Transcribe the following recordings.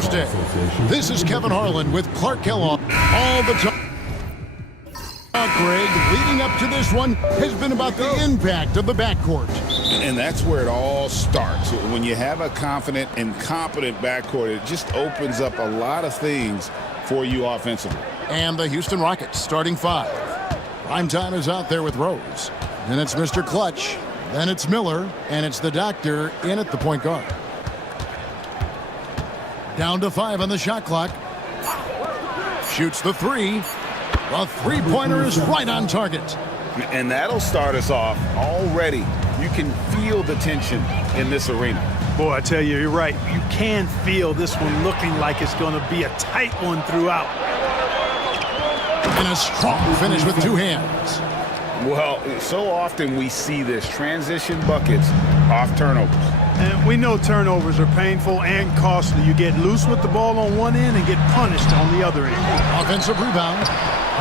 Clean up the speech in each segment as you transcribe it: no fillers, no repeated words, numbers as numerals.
Thursday. This is Kevin Harlan with Clark Kellogg. All the time. Greg, leading up to this one has been about the impact of the backcourt. And that's where it all starts. When you have a confident and competent backcourt, it just opens up a lot of things for you offensively. And the Houston Rockets starting five. Primetime is out there with Rose. Then it's Mr. Clutch. Then it's Miller. And it's the Doctor in at the point guard. Down to 5 on the shot clock. Shoots the three. The three-pointer is right on target. And that'll start us off already. You can feel the tension in this arena. Boy, I tell you, you're right. You can feel this one looking like it's going to be a tight one throughout. And a strong finish with two hands. Well, so often we see this transition buckets off turnovers. And we know turnovers are painful and costly. You get loose with the ball on one end and get punished on the other end. Offensive rebound.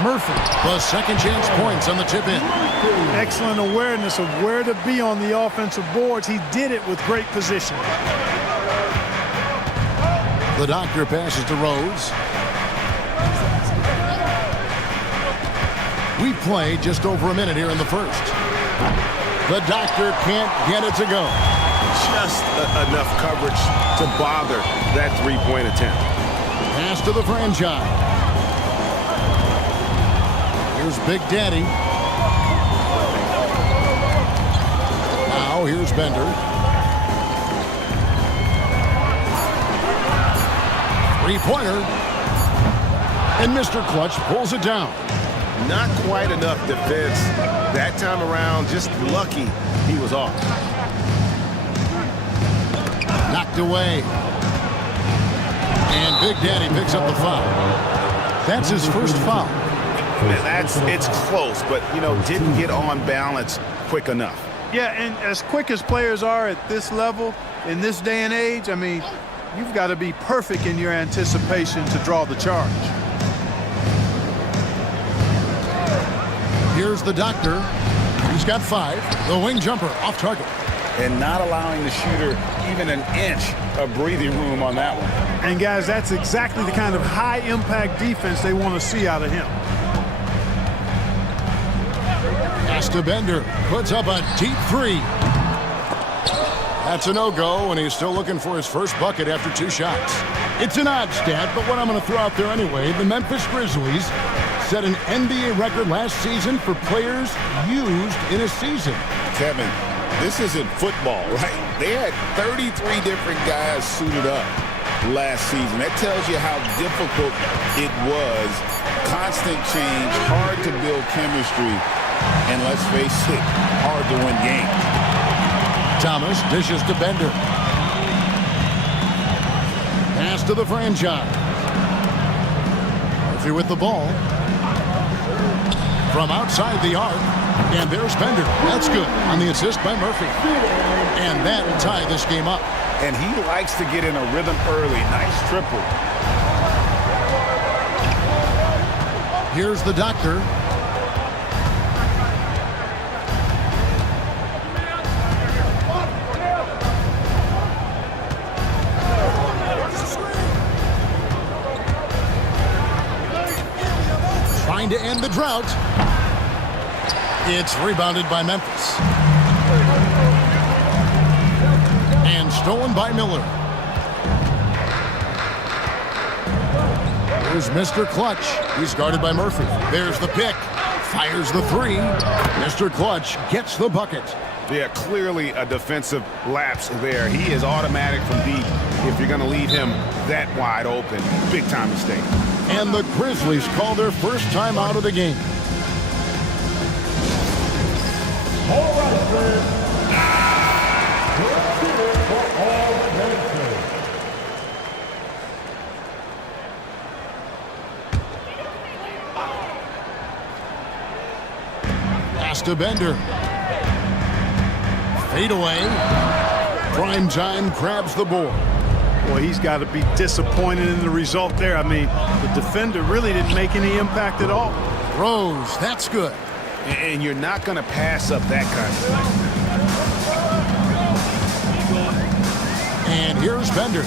Murphy, the second chance points on the tip in. Excellent awareness of where to be on the offensive boards. He did it with great position. The Doctor passes to Rose. We play just over a minute here in the first. The Doctor can't get it to go. Just enough coverage to bother that three-point attempt. Pass to the franchise. Here's Big Daddy. Now here's Bender. Three-pointer. And Mr. Clutch pulls it down. Not quite enough defense that time around. Just lucky he was off. Knocked away. And Big Daddy picks up the foul. That's his first foul. And it's close, but, didn't get on balance quick enough. Yeah, and as quick as players are at this level, in this day and age, I mean, you've got to be perfect in your anticipation to draw the charge. Here's the Doctor. He's got 5. The wing jumper off target. And not allowing the shooter even an inch of breathing room on that one. And, guys, that's exactly the kind of high-impact defense they want to see out of him. Pass to Bender. Puts up a deep three. That's a no-go, and he's still looking for his first bucket after 2 shots. It's an odd stat, but what I'm going to throw out there anyway, the Memphis Grizzlies set an NBA record last season for players used in a season. Kevin, this isn't football, right? They had 33 different guys suited up last season. That tells you how difficult it was. Constant change, hard to build chemistry, and let's face it, hard to win games. Thomas dishes to Bender. Pass to the franchise. Murphy with the ball. From outside the arc. And there's Bender. That's good on the assist by Murphy. And that'll tie this game up. And he likes to get in a rhythm early. Nice triple. Here's the Doctor. Trying to end the drought. It's rebounded by Memphis. And stolen by Miller. Here's Mr. Clutch. He's guarded by Murphy. There's the pick. Fires the three. Mr. Clutch gets the bucket. Yeah, clearly a defensive lapse there. He is automatic from deep if you're going to leave him that wide open. Big time mistake. And the Grizzlies call their first time out of the game. All right, fans. Let's do it for all Memphis. Pass to Bender. Fade away. Prime time grabs the board. Boy, he's got to be disappointed in the result there. I mean, the defender really didn't make any impact at all. Rose, that's good. And you're not going to pass up that kind of thing. And here's Bender.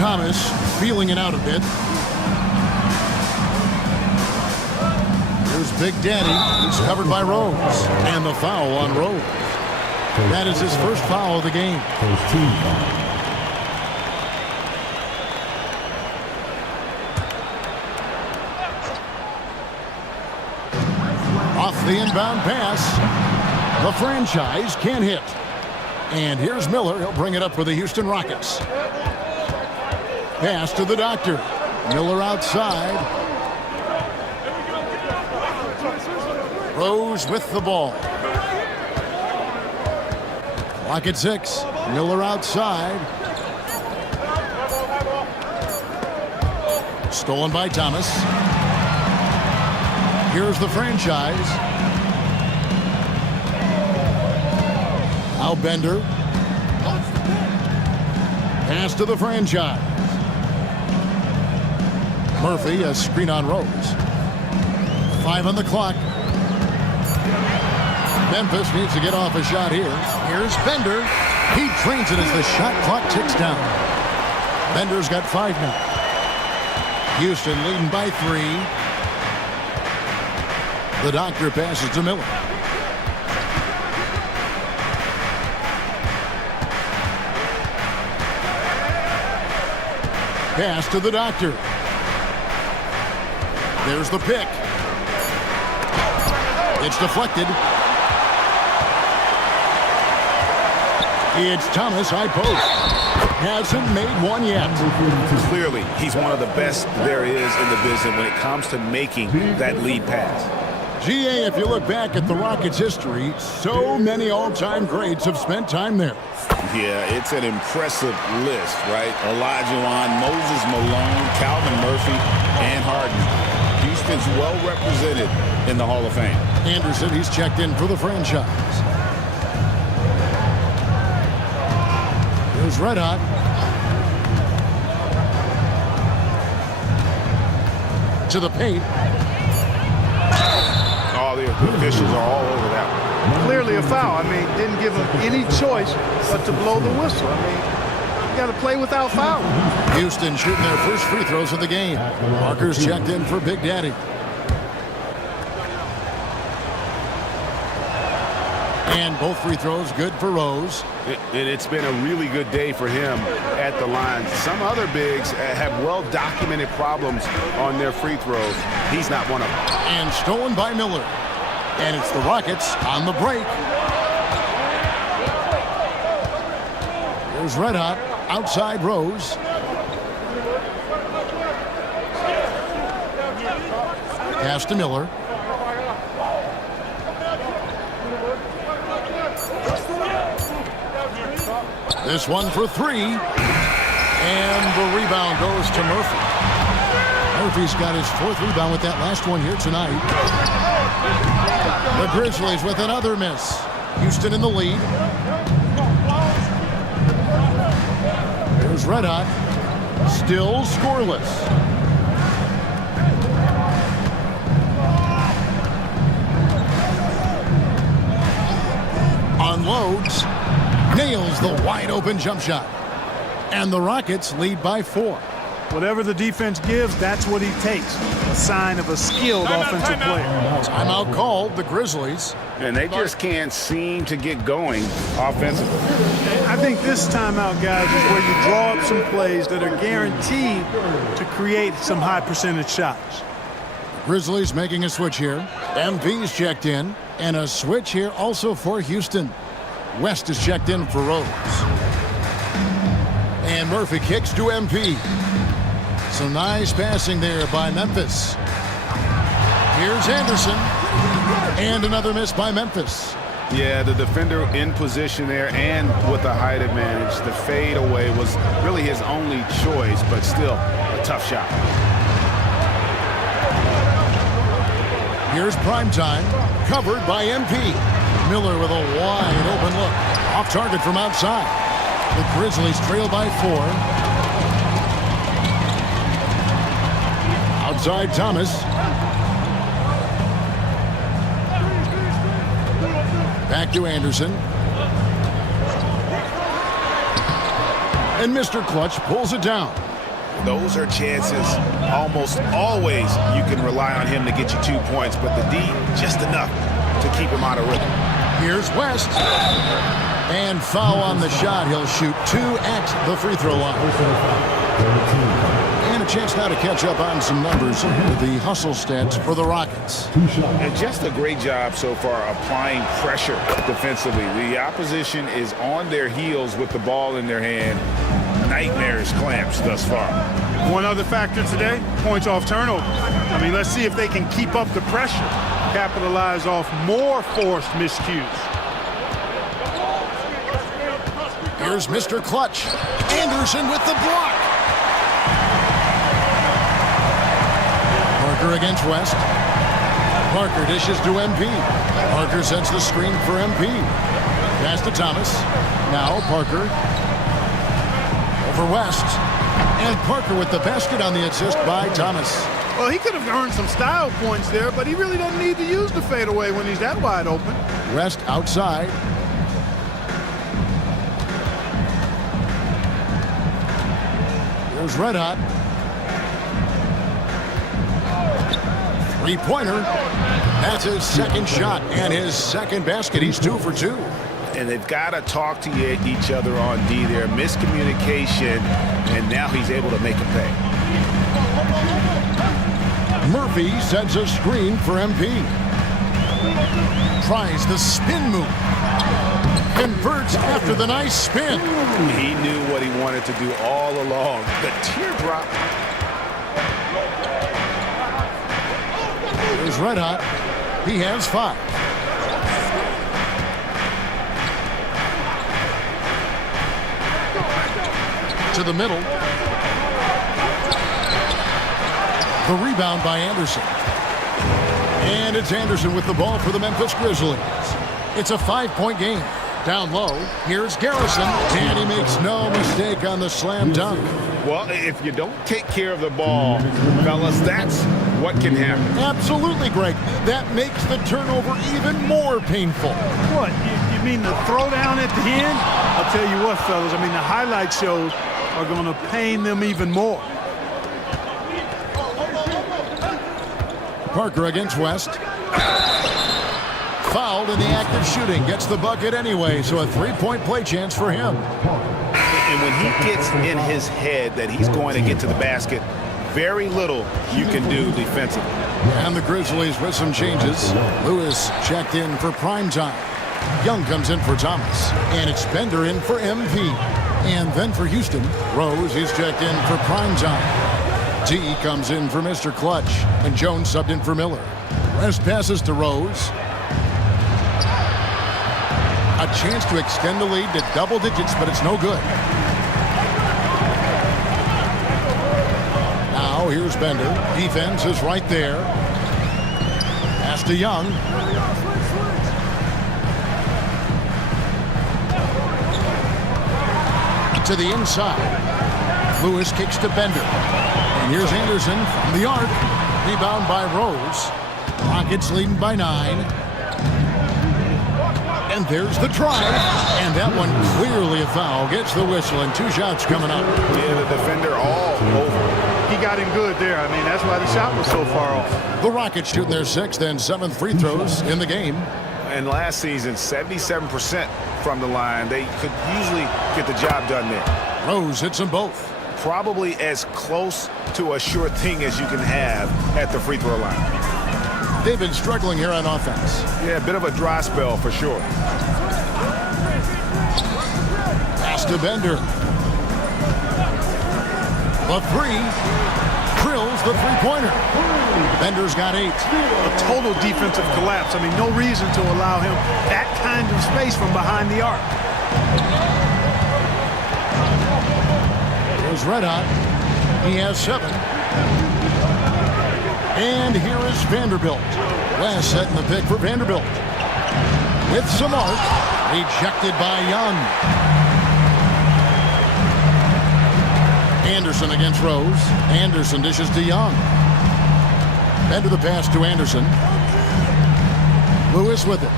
Thomas feeling it out a bit. Here's Big Daddy. He's covered by Rose. And the foul on Rose. That is his first foul of the game. First team foul. Off the inbound pass. The franchise can't hit. And here's Miller. He'll bring it up for the Houston Rockets. Pass to the doctor. Miller outside. Rose with the ball. Clock at 6. Miller outside. Stolen by Thomas. Here's the franchise. Now Bender. Pass to the franchise. Murphy, a screen on Rose. 5 on the clock. Memphis needs to get off a shot here. Here's Bender. He trains it as the shot clock ticks down. Bender's got 5 now. Houston leading by 3. The doctor passes to Miller. Pass to the doctor. There's the pick. It's deflected. It's Thomas, high post. Hasn't made one yet. Clearly, he's one of the best there is in the business when it comes to making that lead pass. GA, if you look back at the Rockets' history, so many all-time greats have spent time there. Yeah, it's an impressive list, right? Olajuwon, Moses Malone, Calvin Murphy, and Harden. Houston's well represented in the Hall of Fame. Anderson, he's checked in for the franchise. Here's Red Hot. To the paint. Oh, the officials are all over that one. Clearly a foul. I mean, didn't give him any choice but to blow the whistle. I mean, you got to play without fouling. Houston shooting their first free throws of the game. Parker's checked in for Big Daddy. And both free throws good for Rose. And it's been a really good day for him at the line. Some other bigs have well-documented problems on their free throws. He's not one of them. And stolen by Miller. And it's the Rockets on the break. Here's Red Hot outside Rose. Pass to Miller. This one for 3. And the rebound goes to Murphy. Murphy's got his 4th rebound with that last one here tonight. The Grizzlies with another miss. Houston in the lead. Here's Red Hot. Still scoreless. Unloads. Nails the wide open jump shot. And the Rockets lead by 4. Whatever the defense gives, that's what he takes. A sign of a skilled offensive player. Timeout called, the Grizzlies. And they just can't seem to get going offensively. I think this timeout, guys, is where you draw up some plays that are guaranteed to create some high percentage shots. Grizzlies making a switch here. MV's checked in. And a switch here also for Houston. West is checked in for Rose. And Murphy kicks to MP. Some nice passing there by Memphis. Here's Anderson. And another miss by Memphis. Yeah, the defender in position there and with the height advantage. The fade away was really his only choice, but still a tough shot. Here's primetime, covered by MP. Miller with a wide open look. Off target from outside. The Grizzlies trail by 4. Outside Thomas. Back to Anderson. And Mr. Clutch pulls it down. Those are chances almost always you can rely on him to get you 2 points, but the D, just enough to keep him out of rhythm. Here's West. And foul on the shot. He'll shoot 2 at the free throw line. And a chance now to catch up on some numbers with the hustle stats for the Rockets. And just a great job so far applying pressure defensively. The opposition is on their heels with the ball in their hand. Nightmares clamps thus far. One other factor today, points off turnover. I mean, let's see if they can keep up the pressure, capitalize off more forced miscues. Here's Mr. Clutch. Anderson with the block. Parker against West. Parker dishes to MP. Parker sets the screen for MP. Pass to Thomas. Now Parker. Over West. And Parker with the basket on the assist by Thomas. Well, he could have earned some style points there, but he really doesn't need to use the fadeaway when he's that wide open. West outside. Here's Red Hot. Three-pointer. That's his second shot and his second basket. He's 2 for 2. And they've got to talk to each other on D there. Miscommunication, and now he's able to make a pay. Murphy sets a screen for MP. Tries the spin move. Converts after the nice spin. He knew what he wanted to do all along. The teardrop. Here's Red Hot. He has 5. To the middle. The rebound by Anderson. And it's Anderson with the ball for the Memphis Grizzlies. It's a 5-point game. Down low, here's Garrison, and he makes no mistake on the slam dunk. Well, if you don't take care of the ball, fellas, that's what can happen. Absolutely, Greg. That makes the turnover even more painful. What, you mean the throwdown at the end? I'll tell you what, fellas, I mean, the highlight shows are going to pain them even more. Parker against West. Fouled in the act of shooting. Gets the bucket anyway, so a 3-point play chance for him. And when he gets in his head that he's going to get to the basket, very little you can do defensively. And the Grizzlies with some changes. Lewis checked in for prime time. Young comes in for Thomas. And it's Bender in for MP. And then for Houston, Rose is checked in for prime time. T comes in for Mr. Clutch. And Jones subbed in for Miller. West passes to Rose. A chance to extend the lead to double digits, but it's no good. Now here's Bender. Defense is right there. Pass to Young. To the inside. Lewis kicks to Bender. And here's Anderson from the arc. Rebound by Rose. Rockets leading by 9. And there's the drive. And that one clearly a foul. Gets the whistle and 2 shots coming up. Yeah, the defender all over. He got him good there. I mean, that's why the shot was so far off. The Rockets shooting their 6th and 7th free throws in the game. And last season, 77% from the line. They could usually get the job done there. Rose hits them both. Probably as close to a sure thing as you can have at the free throw line. They've been struggling here on offense. Yeah, a bit of a dry spell for sure. Pass to Bender. The 3. Drills the three-pointer. Bender's got 8. A total defensive collapse. I mean, no reason to allow him that kind of space from behind the arc. Here's Red Hot. He has 7. And here is Vanderbilt. West setting the pick for Vanderbilt. With some arc. Rejected by Young. Anderson against Rose. Anderson dishes to Young. Bender the pass to Anderson. Lewis with it.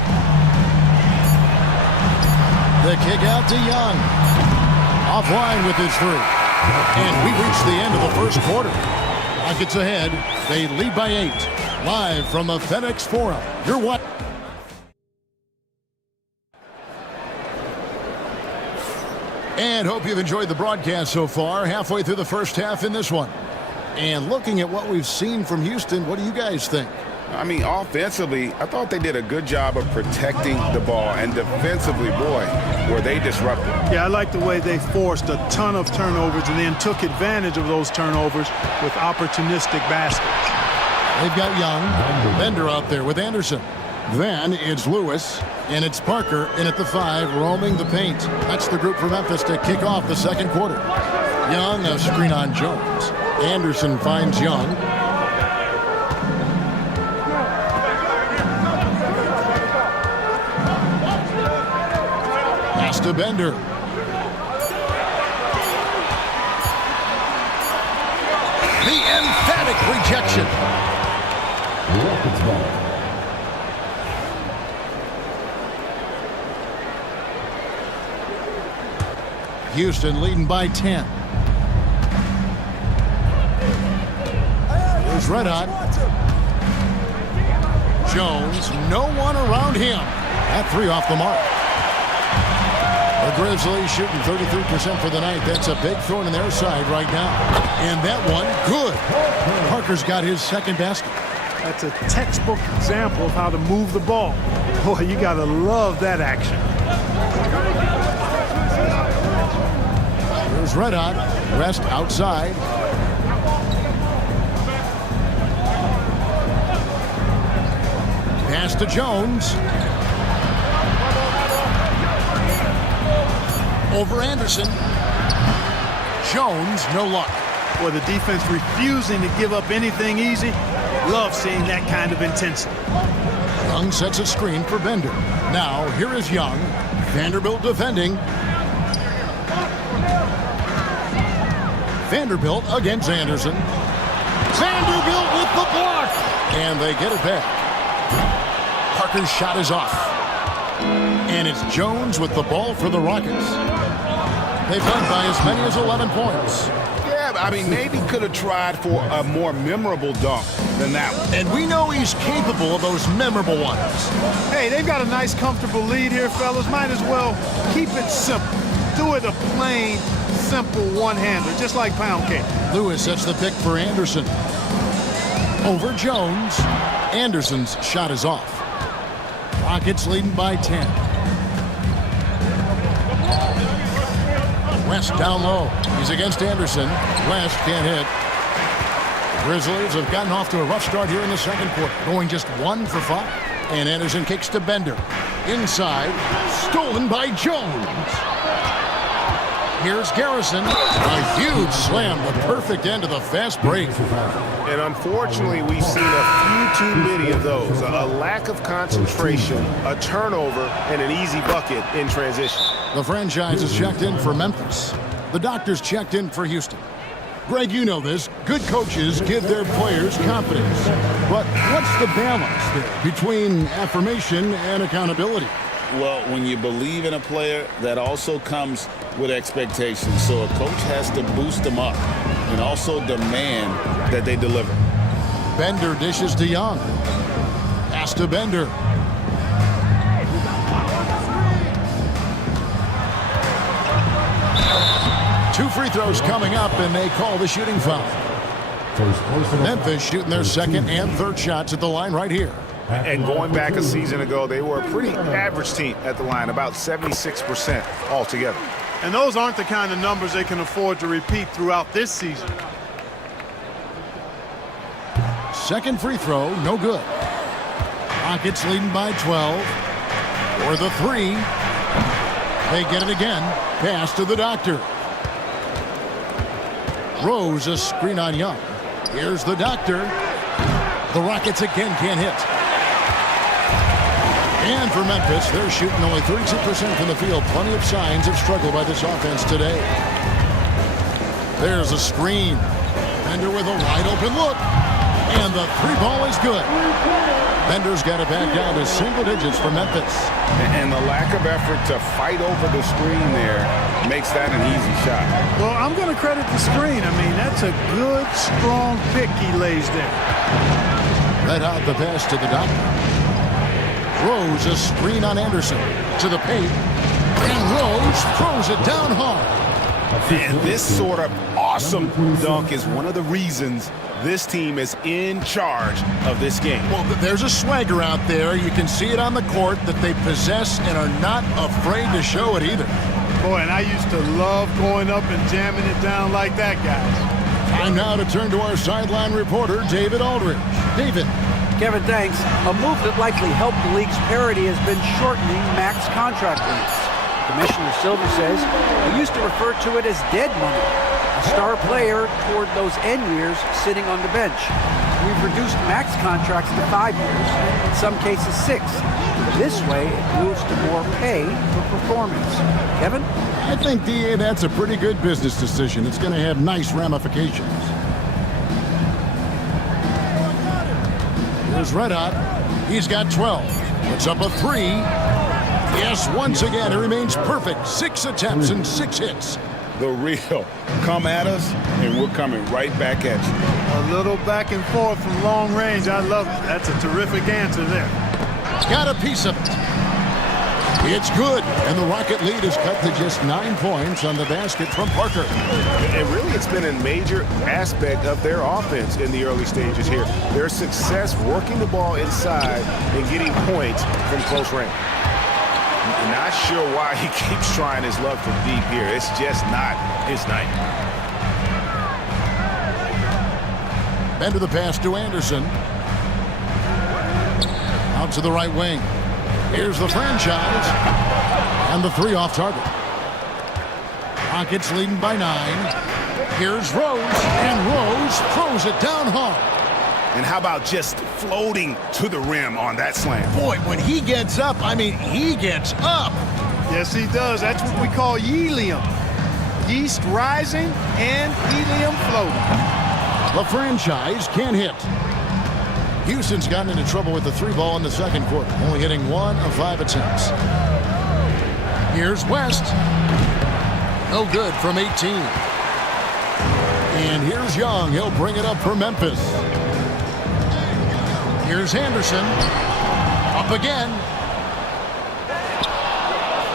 The kick out to Young. Offline with his 3. And we reached the end of the first quarter. Rockets ahead. They lead by 8. Live from the FedEx Forum. You're what? And hope you've enjoyed the broadcast so far. Halfway through the first half in this one. And looking at what we've seen from Houston, what do you guys think? I mean, offensively, I thought they did a good job of protecting the ball. And defensively, boy, were they disruptive. Yeah, I like the way they forced a ton of turnovers and then took advantage of those turnovers with opportunistic baskets. They've got Young, Bender out there with Anderson. Then it's Lewis, and it's Parker in at the 5, roaming the paint. That's the group for Memphis to kick off the second quarter. Young, a screen on Jones. Anderson finds Young. Pass to Bender. The emphatic rejection. Rockets ball. Houston leading by 10. Here's Red Hot. Jones, no one around him. That 3 off the mark. The Grizzlies shooting 33% for the night. That's a big thorn in their side right now. And that one, good. Parker's got his second basket. That's a textbook example of how to move the ball. Boy, you got to love that action. Here's Red Hot. West outside. Pass to Jones. Over Anderson. Jones, no luck. Boy, the defense refusing to give up anything easy. Love seeing that kind of intensity. Young sets a screen for Bender. Now, here is Young. Vanderbilt defending. Vanderbilt against Anderson. Vanderbilt with the block. And they get it back. Parker's shot is off. And it's Jones with the ball for the Rockets. They've led by as many as 11 points. Yeah, I mean, maybe could have tried for a more memorable dunk than that one. And we know he's capable of those memorable ones. Hey, they've got a nice, comfortable lead here, fellas. Might as well keep it simple. Do it a plain, simple one-hander, just like pound cake. Lewis sets the pick for Anderson. Over Jones. Anderson's shot is off. Rockets leading by 10. West down low. He's against Anderson. West can't hit. The Grizzlies have gotten off to a rough start here in the second quarter, going just 1 for 5. And Anderson kicks to Bender. Inside, stolen by Jones. Here's Garrison. A huge slam, the perfect end of the fast break. And unfortunately, we've seen a few too many of those. A lack of concentration, a turnover, and an easy bucket in transition. The franchise is checked in for Memphis. The doctors checked in for Houston. Greg, you know this. Good coaches give their players confidence. But what's the balance there between affirmation and accountability? Well, when you believe in a player, that also comes with expectations. So a coach has to boost them up and also demand that they deliver. Bender dishes to Young. Pass to Bender. Two free throws coming up, and they call the shooting foul. Memphis shooting their second and third shots at the line right here. And going back a season ago, they were a pretty average team at the line, about 76% altogether. And those aren't the kind of numbers they can afford to repeat throughout this season. Second free throw, no good. Rockets leading by 12. For the 3. They get it again. Pass to the doctor. Rose a screen on Young. Here's the doctor. The Rockets again can't hit. And for Memphis, they're shooting only 32% from the field. Plenty of signs of struggle by this offense today. There's a screen. Bender with a wide open look. And the 3 ball is good. Bender's got it back down to single digits for Memphis. And the lack of effort to fight over the screen there makes that an easy shot. Well, I'm going to credit the screen. I mean, that's a good, strong pick he lays there. Red hot the pass to the doctor. Rose a screen on Anderson. To the paint. And Rose throws it down hard. And this sort of awesome dunk is one of the reasons this team is in charge of this game. Well, there's a swagger out there. You can see it on the court that they possess and are not afraid to show it either. Boy, and I used to love going up and jamming it down like that, guys. Time now to turn to our sideline reporter, David Aldridge. David. Kevin, thanks. A move that likely helped the league's parity has been shortening max contract limits. Commissioner Silver says we used to refer to it as dead money, a star player toward those end years sitting on the bench. We've reduced max contracts to 5 years, in some cases 6. This way, it moves to more pay for performance. Kevin? I think, DA, that's a pretty good business decision. It's going to have nice ramifications. Here's Red Hot. He's got 12. Puts up a 3. Yes, once again, he remains perfect. 6 attempts and 6 hits. The real come at us, and we're coming right back at you. A little back and forth from long range. I love it. That's a terrific answer there. Got a piece of it. It's good, and the Rocket lead is cut to just 9 points on the basket from Parker. And really, it's been a major aspect of their offense in the early stages here. Their success working the ball inside and getting points from close range. Not sure why he keeps trying his luck from deep here. It's just not his night. Bender the pass to Anderson. Out to the right wing. Here's the franchise. And the 3 off target. Rockets leading by 9. Here's Rose. And Rose throws it down hard. And how about just floating to the rim on that slam? Boy, when he gets up, I mean, he gets up. Yes, he does. That's what we call helium. Yeast rising and helium floating. The franchise can't hit. Houston's gotten into trouble with the 3 ball in the second quarter, only hitting 1 of 5 attempts. Here's West. No good from 18. And here's Young. He'll bring it up for Memphis. Here's Anderson. Up again.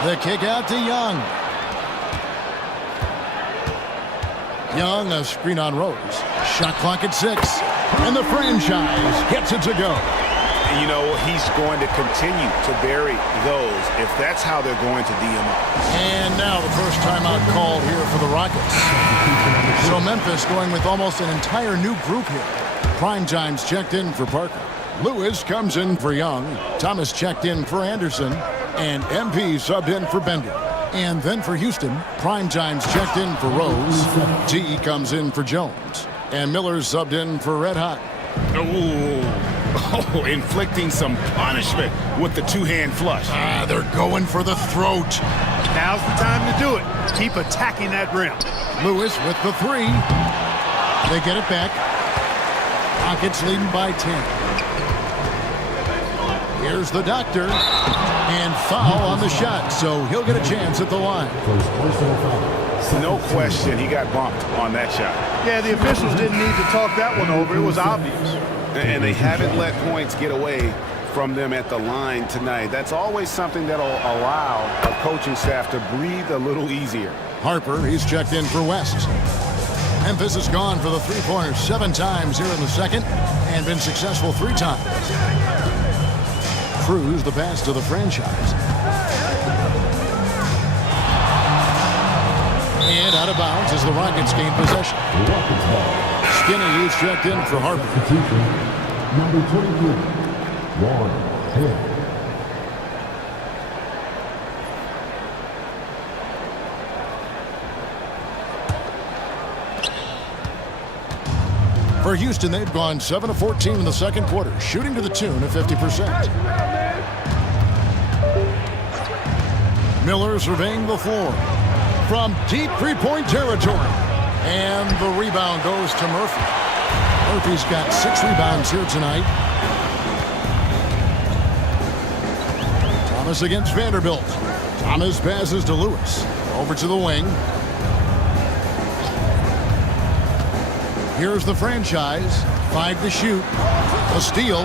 The kick out to Young. Young, a screen on Rose. Shot clock at 6. And the franchise gets it to go. You know, he's going to continue to bury those if that's how they're going to DM up. And now the first timeout called here for the Rockets. So Memphis going with almost an entire new group here. Prime Time's checked in for Parker. Lewis comes in for Young. Thomas checked in for Anderson. And MP subbed in for Bender. And then for Houston, Prime Time's checked in for Rose. T comes in for Jones. And Miller's subbed in for Red Hot. Oh, inflicting some punishment with the 2-hand flush. They're going for the throat. Now's the time to do it. Keep attacking that rim. Lewis with the 3. They get it back. Rockets leading by 10. Here's the doctor. And foul on the shot, so he'll get a chance at the line. No question, he got bumped on that shot. Yeah, the officials didn't need to talk that one over. It was obvious. And they haven't let points get away from them at the line tonight. That's always something that'll allow a coaching staff to breathe a little easier. Harper, he's checked in for West. Memphis has gone for the 3-pointer 7 times here in the second and been successful 3 times. Cruz the pass to the franchise. And out of bounds as the Rockets gain possession. Skinny is checked in for Harper. Number 22, Warren Hill. For Houston, they've gone 7 of 14 in the second quarter, shooting to the tune of 50%. Miller surveying the floor from deep 3-point territory. And the rebound goes to Murphy. Murphy's got 6 rebounds here tonight. Thomas against Vanderbilt. Thomas passes to Lewis. Over to the wing. Here's the franchise. 5 to shoot. A steal.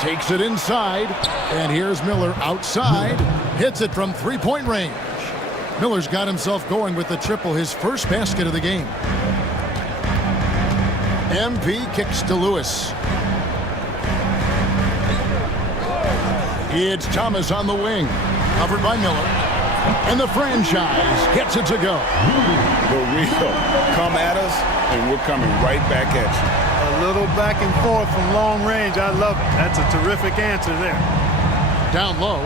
Takes it inside. And here's Miller outside. Hits it from three-point range. Miller's got himself going with the triple, his first basket of the game. MP kicks to Lewis. It's Thomas on the wing. Covered by Miller. And the franchise gets it to go. The real come at us, and we're coming right back at you. A little back and forth from long range. I love it. That's a terrific answer there. Down low.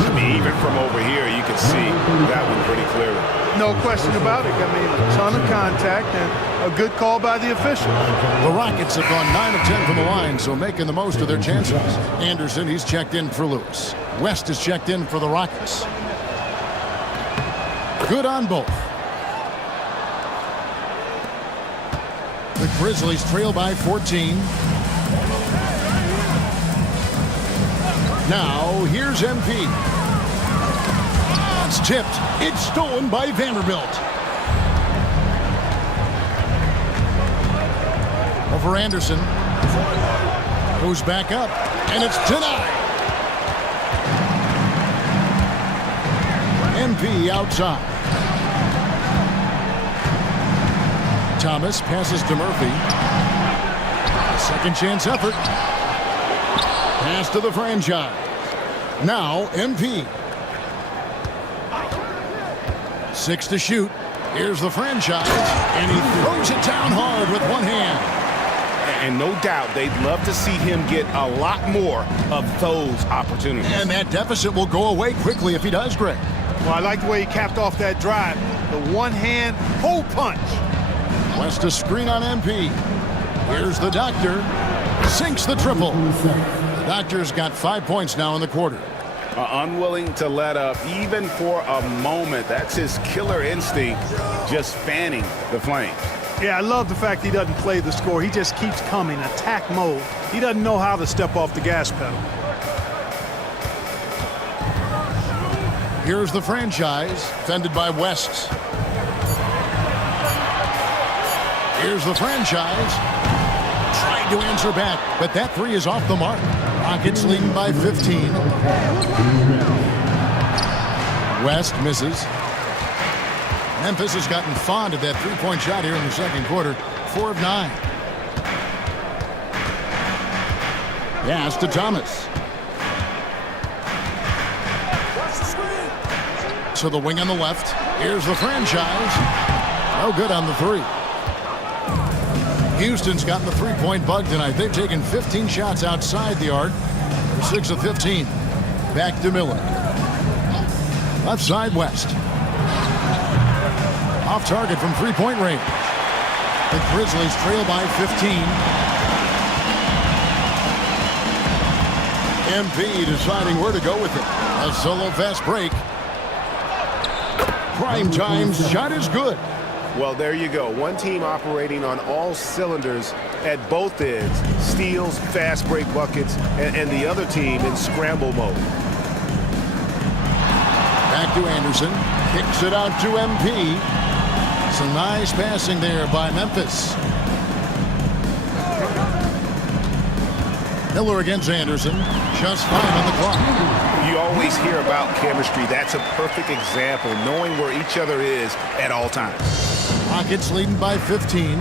I mean, even from over here, you can see that one pretty clearly. No question about it. I mean, a ton of contact and a good call by the official. The Rockets have gone 9 of 10 from the line, so making the most of their chances. Anderson, he's checked in for Lewis. West is checked in for the Rockets. Good on both. The Grizzlies trail by 14. Now, here's MP. It's tipped. It's stolen by Vanderbilt. Over Anderson. Goes back up, and it's denied. MP outside. Thomas passes to Murphy. Second chance effort. Pass to the franchise. Now MP. 6 to shoot. Here's the franchise. And he throws it down hard with one hand. And no doubt they'd love to see him get a lot more of those opportunities. And that deficit will go away quickly if he does, Greg. Well, I like the way he capped off that drive. The one-hand hole punch. West a screen on MP. Here's the Doctor. Sinks the triple. The Doctor's got 5 points now in the quarter. Unwilling to let up even for a moment. That's his killer instinct, just fanning the flames. Yeah, I love the fact he doesn't play the score. He just keeps coming, attack mode. He doesn't know how to step off the gas pedal. Here's the franchise, fended by West. Here's the franchise. Trying to answer back, but that three is off the mark. Rockets leading by 15. West misses. Memphis has gotten fond of that three-point shot here in the second quarter. 4 of 9. Pass to Thomas. To the wing on the left. Here's the franchise. No good on the three. Houston's gotten the three-point bug tonight. They've taken 15 shots outside the arc. 6 of 15. Back to Miller. Left side, West. Off target from three-point range. The Grizzlies trail by 15. MP deciding where to go with it. A solo fast break. Prime time's shot is good. Well, there you go. One team operating on all cylinders at both ends. Steals, fast break buckets, and the other team in scramble mode. Back to Anderson. Kicks it out to MP. Some nice passing there by Memphis. Miller against Anderson. Just 5 on the clock. You always hear about chemistry. That's a perfect example, knowing where each other is at all times. Rockets leading by 15.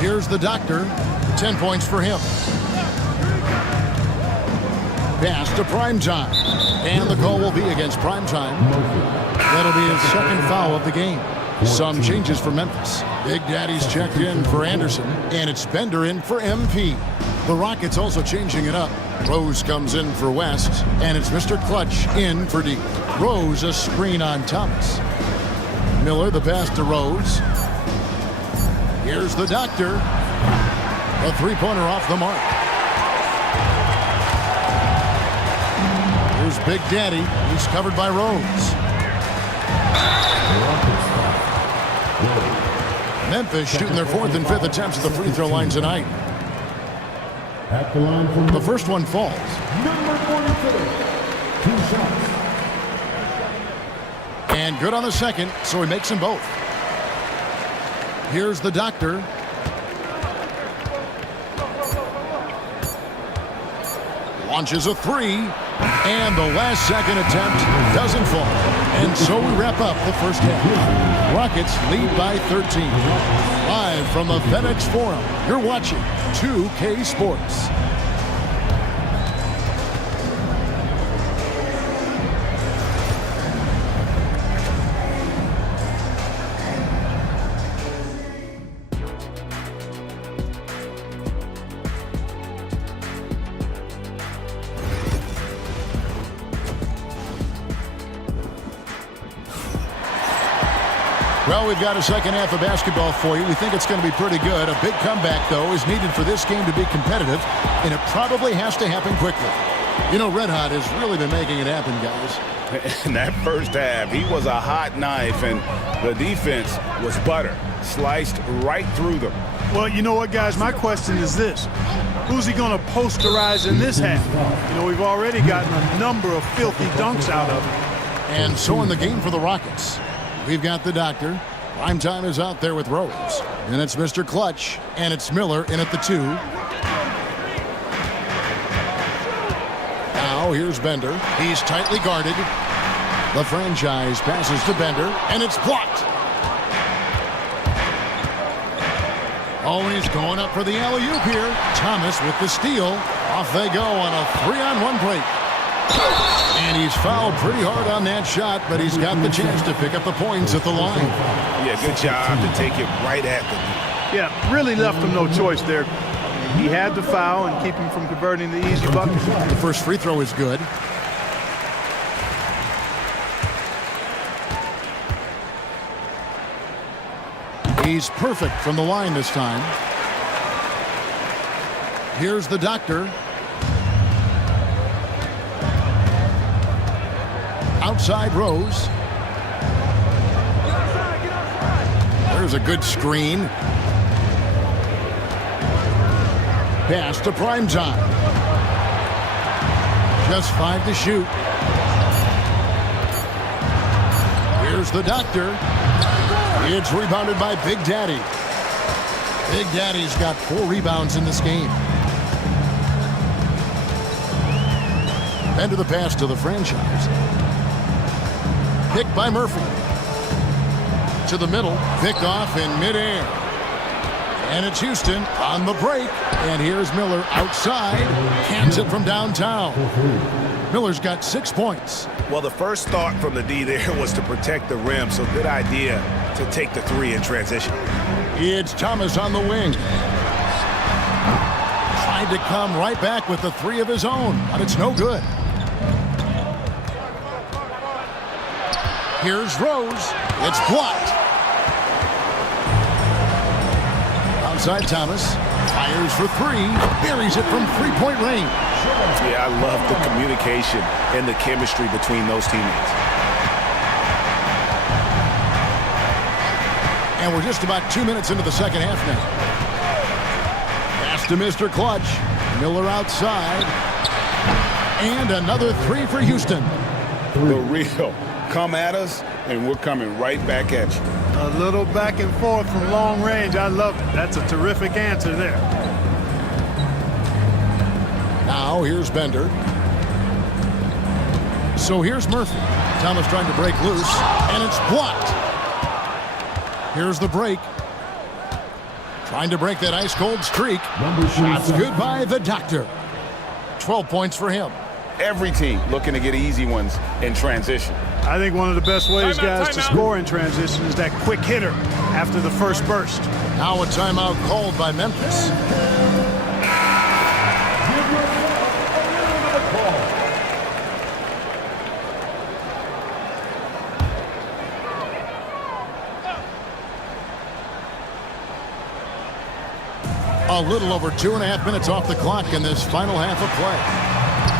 Here's the Doctor. 10 points for him. Pass to Primetime. And the call will be against Primetime. That'll be his second foul of the game. Some changes for Memphis. Big Daddy's checked in for Anderson. And it's Bender in for MP. The Rockets also changing it up. Rose comes in for West. And it's Mr. Clutch in for D. Rose a screen on Thomas. Miller the pass to Rose. Here's the Doctor. A three-pointer off the mark. Here's Big Daddy. He's covered by Rose. Memphis shooting their 4th and 5th attempts at the free throw line tonight. At the line from The first one falls. number 42. 2 shots. And good on the second, so he makes them both. Here's the doctor. Launches a 3. And the last second attempt doesn't fall. And so we wrap up the first half. Rockets lead by 13. Live from the FedEx Forum, you're watching 2K Sports. Well, we've got a second half of basketball for you. We think it's going to be pretty good. A big comeback, though, is needed for this game to be competitive, and it probably has to happen quickly. You know, Red Hot has really been making it happen, guys. In that first half, he was a hot knife, and the defense was butter. Sliced right through them. Well, you know what, guys? My question is this. Who's he going to posterize in this half? You know, we've already gotten a number of filthy dunks out of him. And so in the game for the Rockets, we've got the doctor. Prime time is out there with Rose. And it's Mr. Clutch, and it's Miller in at the 2. Now here's Bender. He's tightly guarded. The franchise passes to Bender, and it's blocked. Always going up for the alley-oop here. Thomas with the steal. Off they go on a 3-on-1 break. And he's fouled pretty hard on that shot, but he's got the chance to pick up the points at the line. Yeah, good job to take it right at them. Yeah, really left him no choice there. He had to foul and keep him from converting the easy bucket. The first free throw is good. He's perfect from the line this time. Here's the doctor. Outside Rose. There's a good screen. Pass to prime time. Just 5 to shoot. Here's the doctor. It's rebounded by Big Daddy. Big Daddy's got 4 rebounds in this game. Into the pass to the franchise. Picked by Murphy. To the middle. Picked off in midair. And it's Houston on the break. And here's Miller outside. Hands it from downtown. Miller's got 6 points. Well, the first thought from the D there was to protect the rim, so good idea to take the 3 in transition. It's Thomas on the wing. Tried to come right back with the 3 of his own, but it's no good. Here's Rose. It's blocked. Outside Thomas. Fires for 3. Buries it from 3-point range. Yeah, I love the communication and the chemistry between those teammates. And we're just about 2 minutes into the second half now. Pass to Mr. Clutch. Miller outside. And another 3 for Houston. The real. Come at us, and we're coming right back at you. A little back and forth from long range. I love it. That's a terrific answer there. Now here's Bender. So here's Murphy. Thomas trying to break loose, and it's blocked. Here's the break. Trying to break that ice-cold streak. Shots good by the doctor. 12 points for him. Every team looking to get easy ones in transition. I think one of the best ways, guys, to score in transition is that quick hitter after the first burst. Now a timeout called by Memphis. A little over 2.5 minutes off the clock in this final half of play.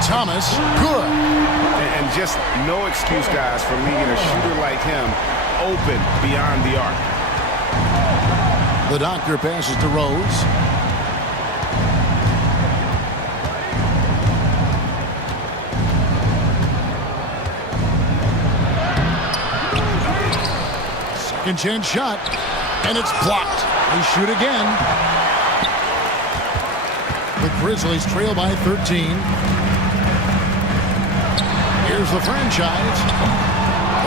Thomas, good. And just no excuse, guys, for leaving a shooter like him open beyond the arc. The doctor passes to Rose. Second chance shot, and it's blocked. They shoot again. The Grizzlies trail by 13. Here's the franchise.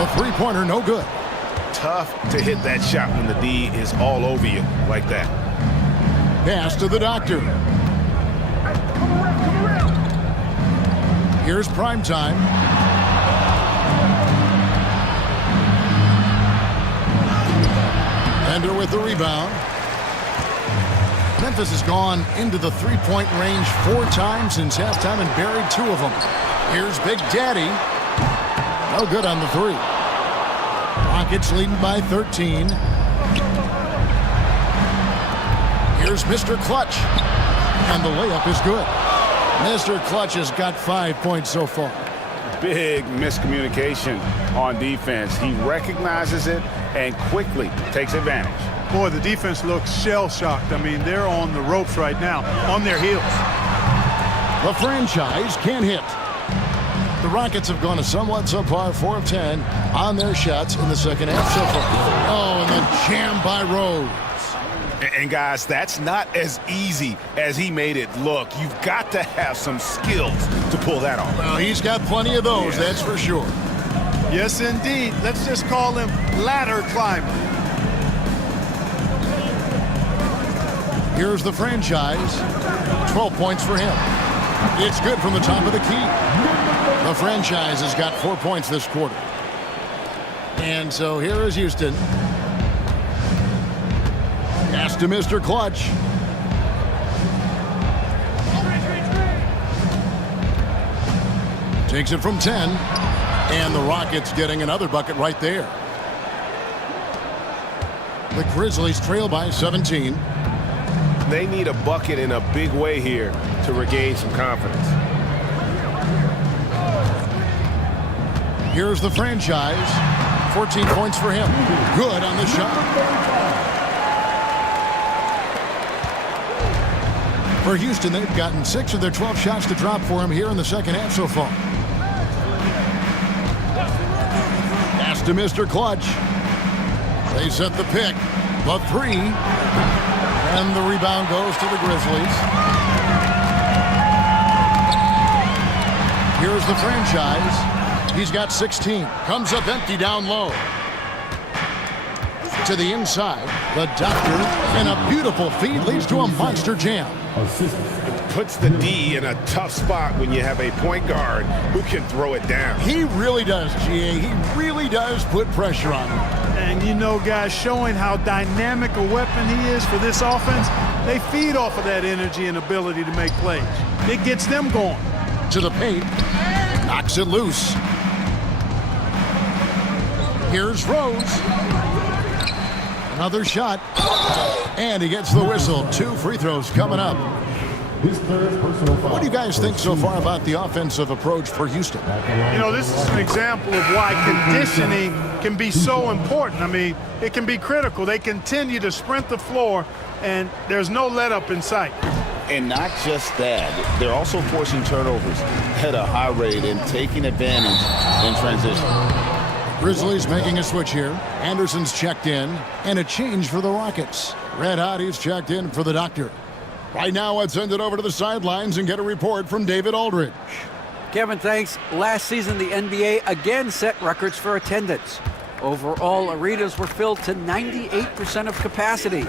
A three-pointer, no good. Tough to hit that shot when the D is all over you like that. Pass to the doctor. Here's prime time. Bender with the rebound. Memphis has gone into the three-point range 4 times since halftime and buried 2 of them. Here's Big Daddy. No good on the 3. Rockets leading by 13. Here's Mr. Clutch. And the layup is good. Mr. Clutch has got 5 points so far. Big miscommunication on defense. He recognizes it and quickly takes advantage. Boy, the defense looks shell-shocked. I mean, they're on the ropes right now, on their heels. The franchise can't hit. The Rockets have gone a somewhat subpar 4 of 10 on their shots in the second half so far. Oh, and then jammed by Rose. And guys, that's not as easy as he made it look. You've got to have some skills to pull that off. Well, he's got plenty of those, that's for sure. Yes, indeed. Let's just call him ladder climber. Here's the franchise. 12 points for him. It's good from the top of the key. The franchise has got 4 points this quarter. And so here is Houston. Pass to Mr. Clutch. Takes it from 10. And the Rockets getting another bucket right there. The Grizzlies trail by 17. They need a bucket in a big way here to regain some confidence. Here's the franchise. 14 points for him. Good on the shot. For Houston, they've gotten 6 of their 12 shots to drop for him here in the second half so far. Pass to Mr. Clutch. They set the pick. The 3. And the rebound goes to the Grizzlies. Here's the franchise. He's got 16. Comes up empty down low. To the inside. The doctor. And a beautiful feed leads to a monster jam. It puts the D in a tough spot when you have a point guard who can throw it down. He really does, GA. He really does put pressure on him. And you know, guys, showing how dynamic a weapon he is for this offense, they feed off of that energy and ability to make plays. It gets them going. To the paint. Knocks it loose. Here's Rose. Another shot. And he gets the whistle. 2 free throws coming up. What do you guys think so far about the offensive approach for Houston? You know, this is an example of why conditioning can be so important. I mean, it can be critical. They continue to sprint the floor, and there's no let-up in sight. And not just that, they're also forcing turnovers at a high rate and taking advantage in transition. Grizzlies making a switch here. Anderson's checked in, and a change for the Rockets. Red Hotty's checked in for the doctor. Right now, let's send it over to the sidelines and get a report from David Aldridge. Kevin, thanks. Last season, the NBA again set records for attendance. Overall, arenas were filled to 98% of capacity.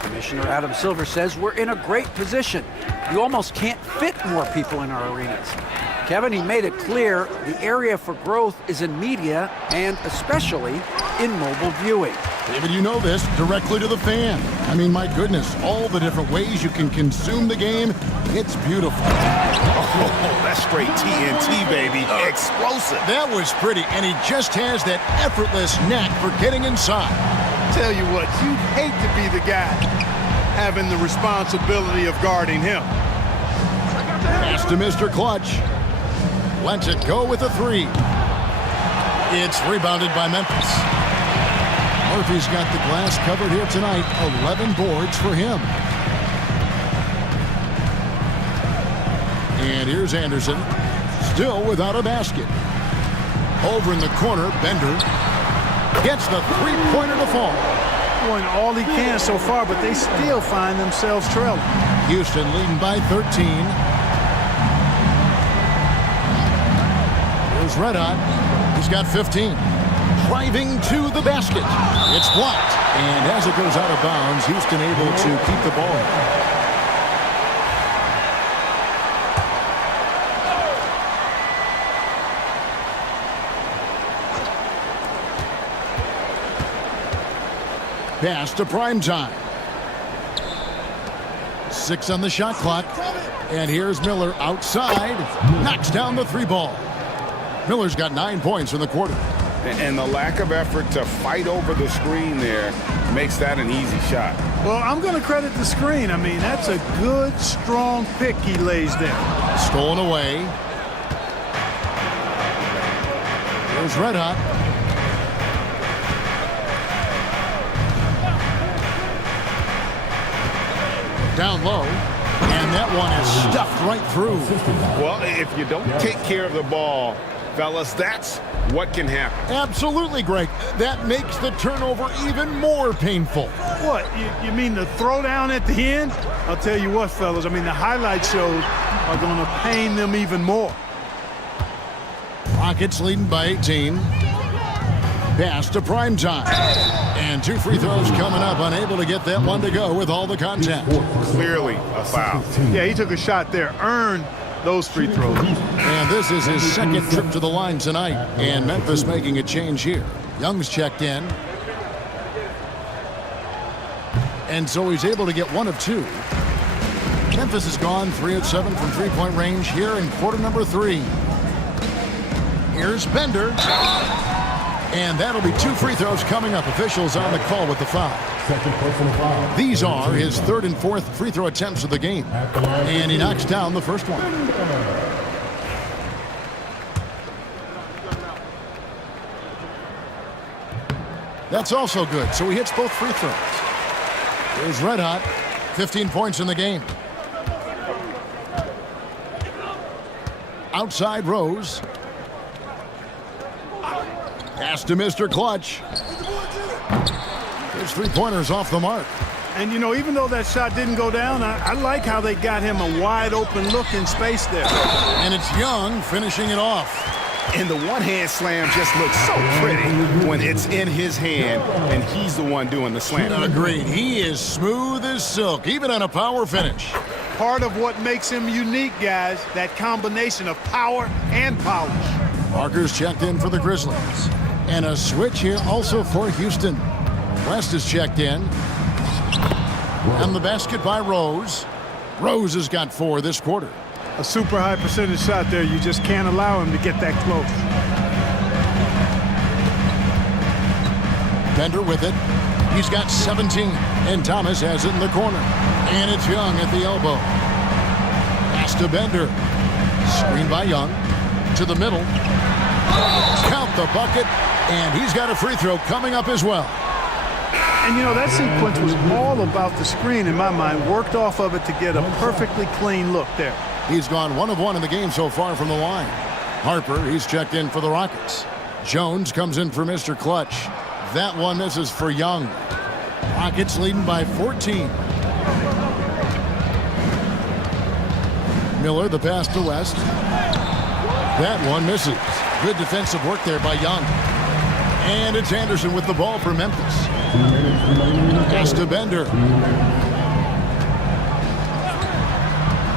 Commissioner Adam Silver says we're in a great position. You almost can't fit more people in our arenas. Kevin, he made it clear the area for growth is in media and especially in mobile viewing. David, you know this, directly to the fan. I mean, my goodness, all the different ways you can consume the game, it's beautiful. Oh, that's straight TNT, baby. Explosive. That was pretty, and he just has that effortless knack for getting inside. Tell you what, you'd hate to be the guy having the responsibility of guarding him. Pass to Mr. Clutch. Lets it go with a 3. It's rebounded by Memphis. Murphy's got the glass covered here tonight. 11 boards for him. And here's Anderson, still without a basket. Over in the corner, Bender gets the three-pointer to fall. Doing all he can so far, but they still find themselves trailing. Houston leading by 13. Here's Red Hot. He's got 15. Driving to the basket. It's blocked. And as it goes out of bounds, Houston able to keep the ball. Pass to prime time. 6 on the shot clock. And here's Miller outside. Knocks down the three ball. Miller's got 9 points in the quarter. And the lack of effort to fight over the screen there makes that an easy shot. Well, I'm going to credit the screen. I mean, that's a good, strong pick he lays there. Stolen away. Here's Red Hot. Down low. And that one is stuffed right through. Well, if you don't take care of the ball, fellas, that's what can happen. Absolutely, Greg. That makes the turnover even more painful. What, you mean the throwdown at the end? I'll tell you what, fellas, I mean, the highlight shows are going to pain them even more. Rockets leading by 18. Pass to prime time. And 2 free throws coming up. Unable to get that one to go with all the contact. Clearly a foul. Yeah, he took a shot there, earned those free throws. And this is his second trip to the line tonight. And Memphis making a change here. Young's checked in. And so he's able to get 1 of 2. Memphis has gone 3 of 7 from three-point range here in quarter number 3. Here's Bender. And that'll be 2 free throws coming up. Officials on the call with the foul. Second personal foul. These are his 3rd and 4th free throw attempts of the game. And he knocks down the first one. That's also good. So he hits both free throws. Here's Red Hot. 15 points in the game. Outside Rose. Pass to Mr. Clutch. His three-pointers off the mark. And, you know, even though that shot didn't go down, I like how they got him a wide-open look in space there. And it's Young finishing it off. And the one-hand slam just looks so pretty when it's in his hand and he's the one doing the slam. Agreed. He is smooth as silk, even on a power finish. Part of what makes him unique, guys, that combination of power and polish. Parker's checked in for the Grizzlies. And a switch here also for Houston. West is checked in. And the basket by Rose. Rose has got 4 this quarter. A super high percentage shot there. You just can't allow him to get that close. Bender with it. He's got 17. And Thomas has it in the corner. And it's Young at the elbow. Pass to Bender. Screen by Young. To the middle. Count the bucket. And he's got a free throw coming up as well. And, you know, that sequence was all about the screen in my mind. Worked off of it to get a perfectly clean look there. He's gone 1 of 1 in the game so far from the line. Harper, he's checked in for the Rockets. Jones comes in for Mr. Clutch. That one misses for Young. Rockets leading by 14. Miller, the pass to West. That one misses. Good defensive work there by Young. And it's Anderson with the ball for Memphis. Pass to Bender.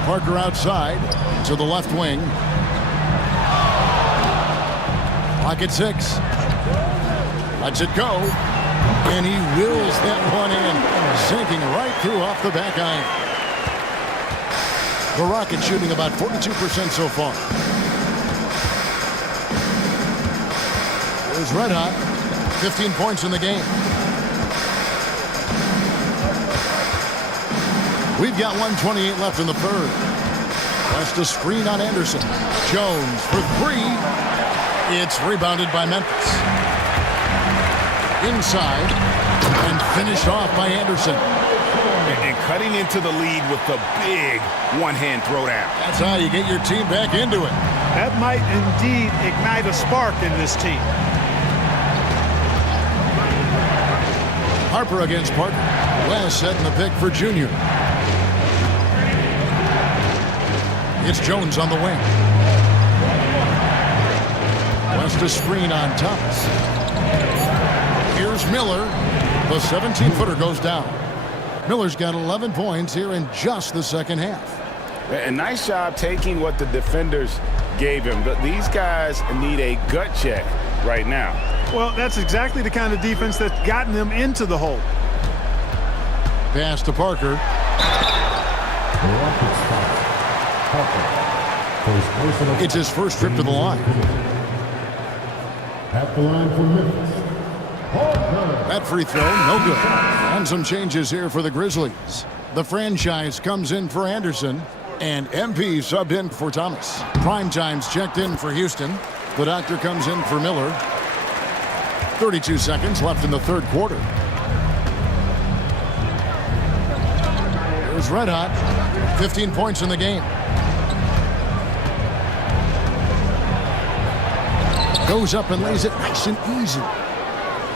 Parker outside to the left wing. Pocket 6. Lets it go. And he wills that one in. Sinking right through off the back iron. The Rockets shooting about 42% so far. There's Red Hot. 15 points in the game. We've got 1:28 left in the third. West a screen on Anderson. Jones for 3. It's rebounded by Memphis. inside and finished off by Anderson. And cutting into the lead with the big one-hand throwdown. That's how you get your team back into it. That might indeed ignite a spark in this team. Harper against Parker. West setting the pick for Junior. It's Jones on the wing. West a screen on Thomas. Here's Miller. The 17-footer goes down. Miller's got 11 points here in just the second half. A nice job taking what the defenders gave him. But these guys need a gut check right now. Well, that's exactly the kind of defense that's gotten them into the hole. Pass to Parker. It's his first trip to the line. At the line for Memphis. That free throw, no good. And some changes here for the Grizzlies. The franchise comes in for Anderson, and MP subbed in for Thomas. Primetime's checked in for Houston. The doctor comes in for Miller. 32 seconds left in the third quarter. Here's Red Hot. 15 points in the game. Goes up and lays it nice and easy.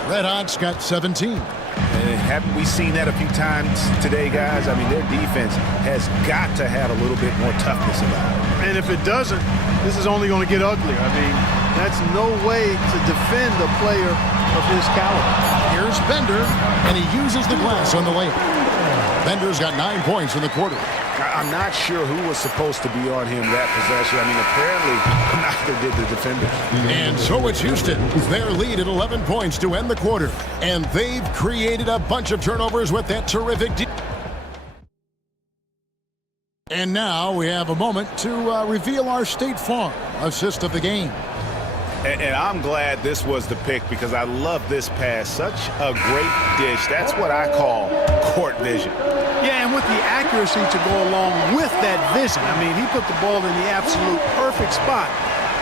Red Hot's got 17. And haven't we seen that a few times today, guys? I mean, their defense has got to have a little bit more toughness about it. And if it doesn't, this is only going to get uglier. I mean, that's no way to defend a player of his caliber. Here's Bender, and he uses the glass on the layup. Bender's got 9 points in the quarter. I'm not sure who was supposed to be on him that possession. I mean, apparently neither did the defenders. And so it's Houston. Their lead at 11 points to end the quarter. And they've created a bunch of turnovers with that terrific And now we have a moment to reveal our State Farm assist of the game. And I'm glad this was the pick because I love this pass. Such a great dish. That's what I call court vision. Yeah, and with the accuracy to go along with that vision. I mean, he put the ball in the absolute perfect spot.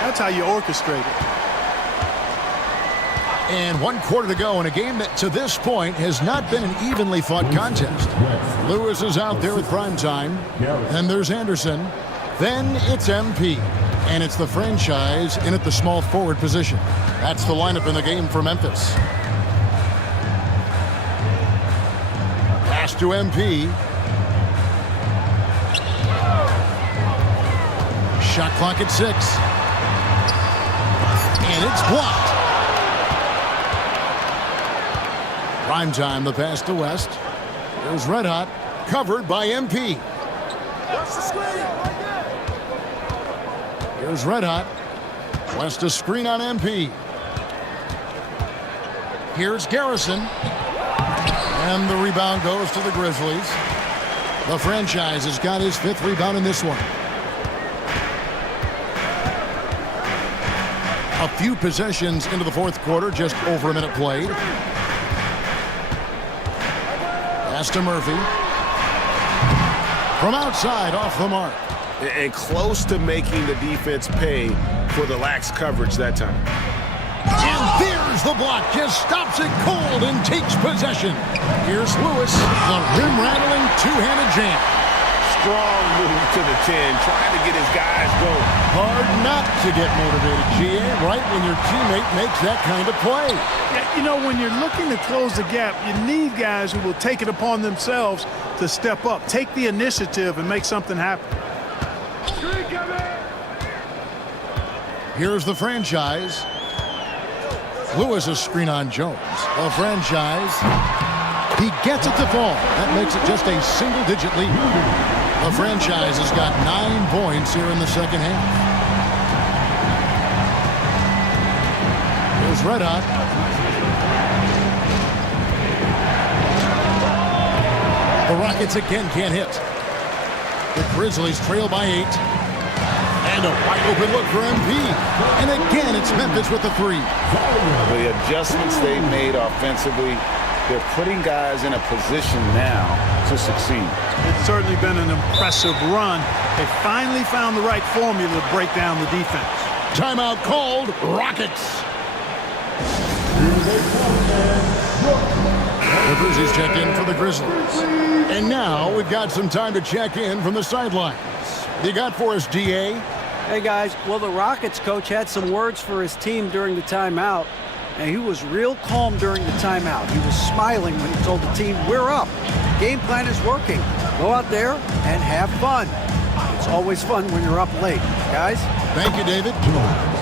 That's how you orchestrate it. And 1 quarter to go in a game that to this point has not been an evenly fought contest. Lewis is out there with Primetime. Then there's Anderson. Then it's MP. And it's the franchise in at the small forward position. That's the lineup in the game for Memphis. Pass to MP. Shot clock at 6. And it's blocked. Primetime, the pass to West. There's Red Hot, covered by MP. Here's Red Hot. West a screen on MP. Here's Garrison. And the rebound goes to the Grizzlies. The franchise has got his 5th rebound in this one. A few possessions into the 4th quarter, just over a minute played. Pass to Murphy. From outside, off the mark. And close to making the defense pay for the lax coverage that time. And there's the block. Just stops it cold and takes possession. Here's Lewis, the rim-rattling two-handed jam. Strong move to the 10, trying to get his guys going. Hard not to get motivated, GA, right when your teammate makes that kind of play. Yeah, you know, when you're looking to close the gap, you need guys who will take it upon themselves to step up, take the initiative, and make something happen. Here's the franchise. Lewis a screen on Jones. The franchise. He gets it to fall. That makes it just a single-digit lead. The franchise has got 9 points here in the second half. Here's Red Hot. The Rockets again can't hit. The Grizzlies trail by 8. And a wide open look for MP. And again, it's Memphis with the 3. The adjustments they made offensively, they're putting guys in a position now to succeed. It's certainly been an impressive run. They finally found the right formula to break down the defense. Timeout called. Rockets. Here they come, man. The Grizzlies check in for the Grizzlies. And now we've got some time to check in from the sidelines. You got for us, DA? Hey, guys. Well, the Rockets coach had some words for his team during the timeout, and he was real calm during the timeout. He was smiling when he told the team, we're up. Game plan is working. Go out there and have fun. It's always fun when you're up late. Guys? Thank you, David.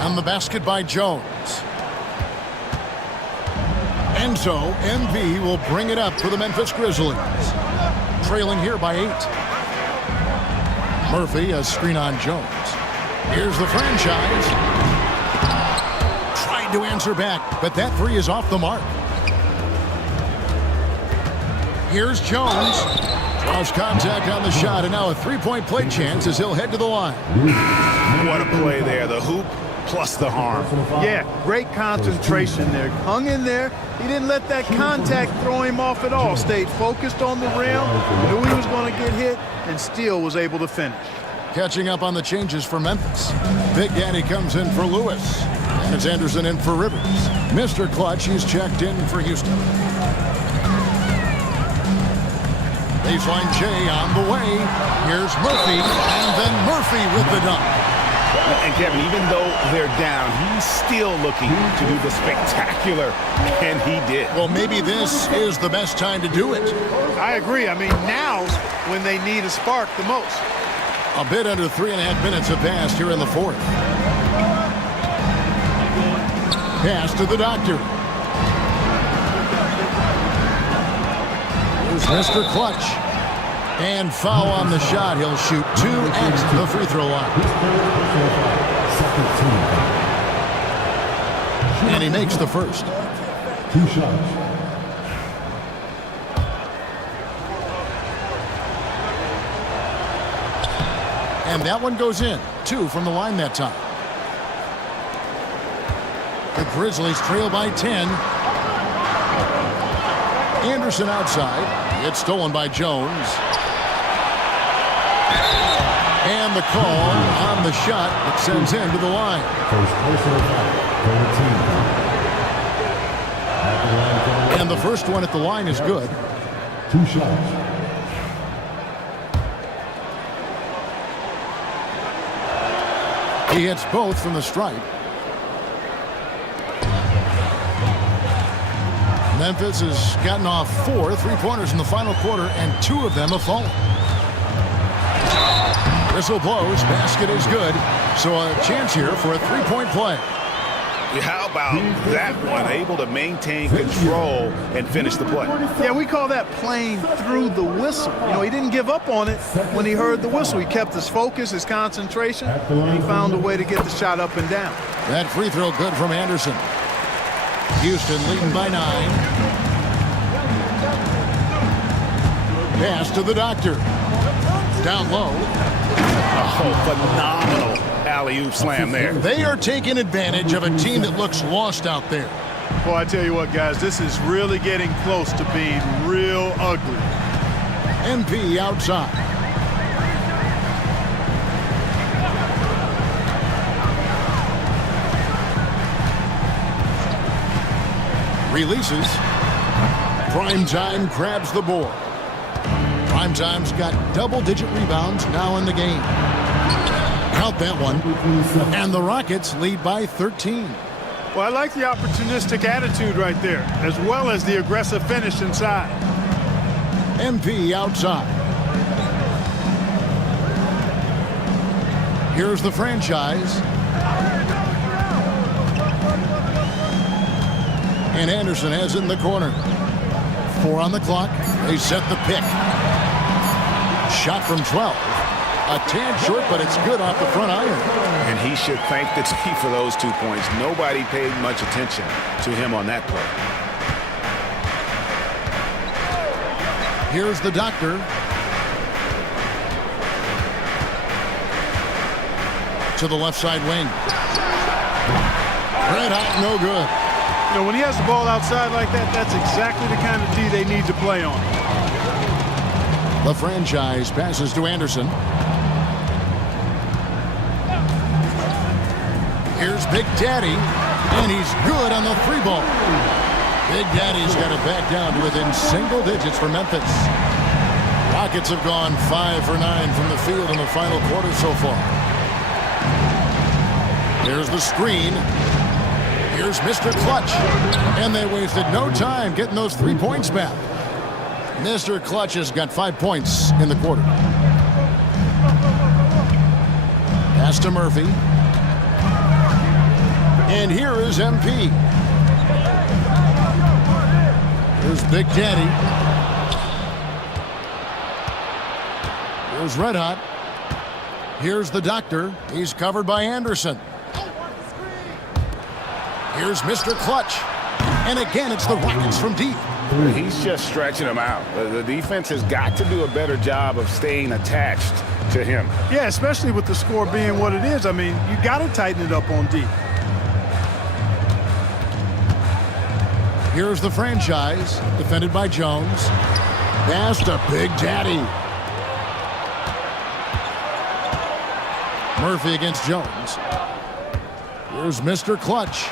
On the basket by Jones. And so, MV will bring it up for the Memphis Grizzlies. Trailing here by 8. Murphy, a screen on Jones. Here's the franchise. Tried to answer back, but that three is off the mark. Here's Jones. Draws contact on the shot, and now a three-point play chance as he'll head to the line. What a play there. The hoop plus the harm. Yeah, great concentration there. Hung in there. He didn't let that contact throw him off at all. Stayed focused on the rim, knew he was going to get hit, and still was able to finish. Catching up on the changes for Memphis. Big Daddy comes in for Lewis. And it's Anderson in for Rivers. Mr. Clutch, he's checked in for Houston. Baseline J on the way. Here's Murphy, and then Murphy with the dunk. And Kevin, even though they're down, he's still looking to do the spectacular, and he did. Well, maybe this is the best time to do it. I agree. I mean, now's when they need a spark the most. A bit under 3.5 minutes have passed here in the fourth. Pass to the doctor. Here's Mr. Clutch. And foul on the shot. He'll shoot 2 at the free throw line. And he makes the first. 2 shots. And that one goes in. 2 from the line that time. The Grizzlies trail by 10. Anderson outside. It's stolen by Jones. And the call on the shot that sends him to the line. First personal foul for the team. And the first one at the line is good. 2 shots. He hits both from the stripe. Memphis has gotten off 4 three-pointers in the final quarter, and 2 of them have fallen. Whistle blows, basket is good, so a chance here for a three-point play. How about that one? Able to maintain control and finish the play. Yeah, we call that playing through the whistle. You know, he didn't give up on it when he heard the whistle. He kept his focus, his concentration, and he found a way to get the shot up and down. That free throw good from Anderson. Houston leading by 9. Pass to the doctor. Down low. Oh, phenomenal alley-oop slam there. They are taking advantage of a team that looks lost out there. Well, I tell you what, guys, this is really getting close to being real ugly. MP outside. Releases. Primetime grabs the board. Primetime's got double-digit rebounds now in the game. Count that one. And the Rockets lead by 13. Well, I like the opportunistic attitude right there, as well as the aggressive finish inside. MP outside. Here's the franchise. And Anderson has it in the corner. 4 on the clock. They set the pick. Shot from 12. A tad short, but it's good off the front iron. And he should thank the team for those 2 points. Nobody paid much attention to him on that play. Here's the doctor. To the left side wing. Red hot, no good. You know, when he has the ball outside like that, that's exactly the kind of D they need to play on. The franchise passes to Anderson. Here's Big Daddy, and he's good on the 3 ball. Big Daddy's got it back down to within single digits for Memphis. Rockets have gone 5 for 9 from the field in the final quarter so far. Here's the screen. Here's Mr. Clutch. And they wasted no time getting those 3 points back. Mr. Clutch has got 5 points in the quarter. Pass to Murphy. And here is MP. Here's Big Daddy. Here's Red Hot. Here's the Doctor. He's covered by Anderson. Here's Mr. Clutch. And again, it's the Rockets from deep. He's just stretching them out. The defense has got to do a better job of staying attached to him. Yeah, especially with the score being what it is. I mean, you got to tighten it up on deep. Here's the franchise, defended by Jones. Pass to Big Daddy. Murphy against Jones. Here's Mr. Clutch.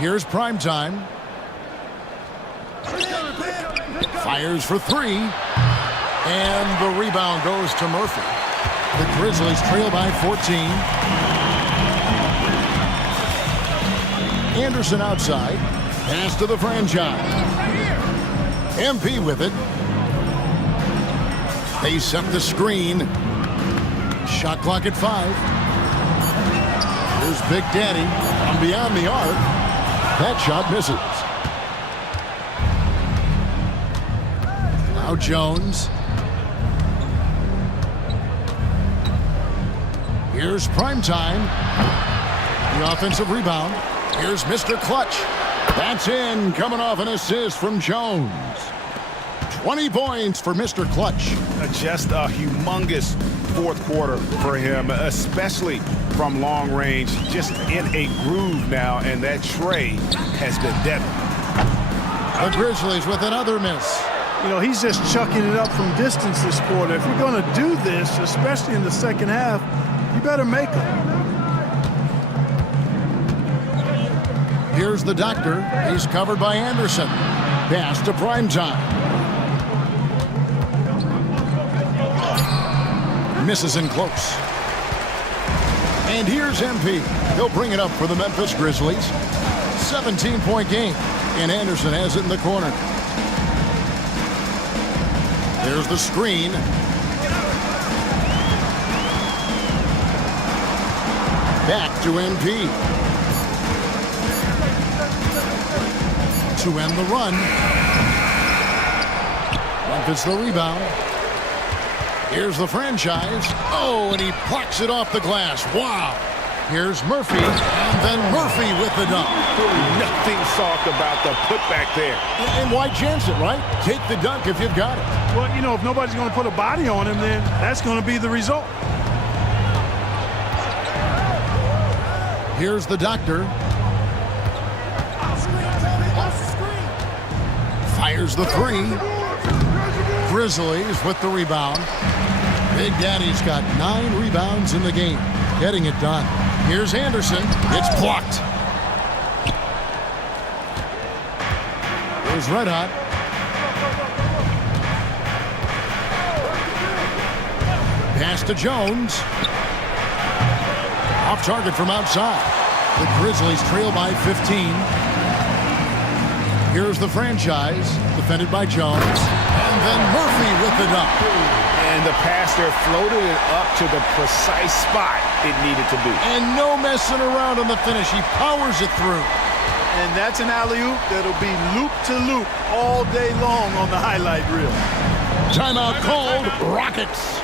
Here's prime time. Fires for 3. And the rebound goes to Murphy. The Grizzlies trail by 14. Anderson outside. Pass to the franchise. MP with it. They set the screen. Shot clock at 5. Here's Big Daddy from beyond the arc. That shot misses. Now Jones. Here's prime time. The offensive rebound. Here's Mr. Clutch. That's in, coming off an assist from Jones. 20 points for Mr. Clutch. Just a humongous fourth quarter for him, especially from long range. Just in a groove now, and that tray has been deadly. The Grizzlies with another miss. You know, he's just chucking it up from distance this quarter. If you're going to do this, especially in the second half, you better make them. Here's the Doctor. He's covered by Anderson. Pass to primetime. Misses in close. And here's MP. He'll bring it up for the Memphis Grizzlies. 17-point game. And Anderson has it in the corner. There's the screen. Back to MP. To end the run. Memphis the rebound. Here's the franchise. Oh, and he blocks it off the glass. Wow. Here's Murphy, and then Murphy with the dunk. Nothing soft about the putback there. And why chance it, right? Take the dunk if you've got it. Well, you know, if nobody's going to put a body on him, then that's going to be the result. Here's the Doctor. Fires the 3. Grizzlies with the rebound. Big Daddy's got 9 rebounds in the game. Getting it done. Here's Anderson. It's blocked. Here's Red Hot. Pass to Jones. Off target from outside. The Grizzlies trail by 15. Here's the franchise, defended by Jones. And then Murphy with the dunk. And the pass there floated it up to the precise spot it needed to be. And no messing around on the finish. He powers it through. And that's an alley-oop that'll be loop-to-loop all day long on the highlight reel. Timeout called. Rockets.